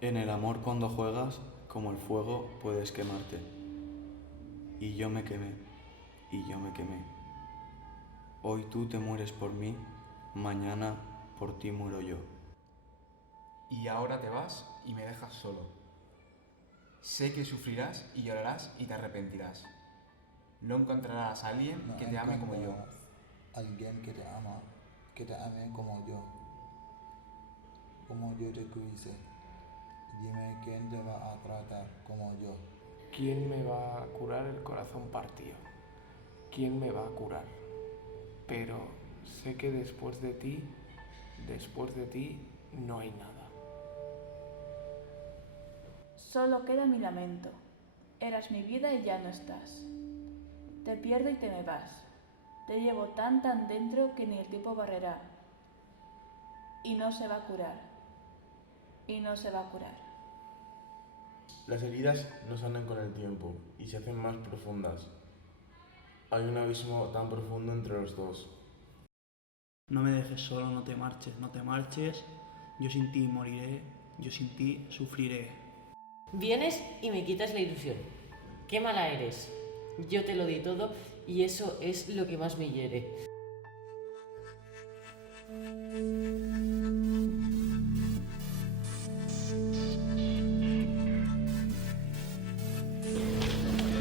En el amor cuando juegas, como el fuego, puedes quemarte. Y yo me quemé, y yo me quemé. Hoy tú te mueres por mí, mañana por ti muero yo. Y ahora te vas y me dejas solo. Sé que sufrirás y llorarás y te arrepentirás. No encontrarás a alguien No que te ame como yo. encontrarás alguien que te ame como yo te quise. Dime quién te va a tratar como yo. ¿Quién me va a curar el corazón partido? ¿Quién me va a curar? Pero sé que después de ti, no hay nada. Solo queda mi lamento. Eras mi vida y ya no estás. Te pierdo y te me vas. Te llevo tan dentro que ni el tiempo barrerá. Y no se va a curar. Y no se va a curar. Las heridas no sanan con el tiempo y se hacen más profundas. Hay un abismo tan profundo entre los dos. No me dejes solo, no te marches, no te marches. Yo sin ti moriré, yo sin ti sufriré. Vienes y me quitas la ilusión. Qué mala eres. Yo te lo di todo y eso es lo que más me hiere.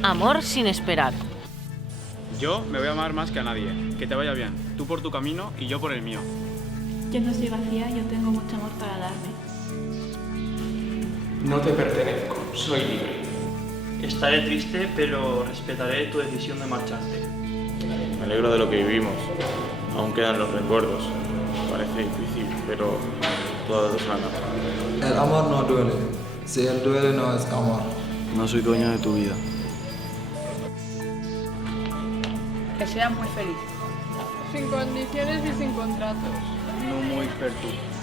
Amor sin esperar. Yo me voy a amar más que a nadie. Que te vaya bien. Tú por tu camino y yo por el mío. Yo no soy vacía, yo tengo mucho amor para darme. No te pertenezco, soy libre. Estaré triste, pero respetaré tu decisión de marcharte. Me alegro de lo que vivimos. Aún quedan los recuerdos. Parece difícil, pero todo sana. El amor no duele. Si el duele no es amor. No soy dueño de tu vida. Que seas muy feliz. Sin condiciones y sin contratos. No muy per tu.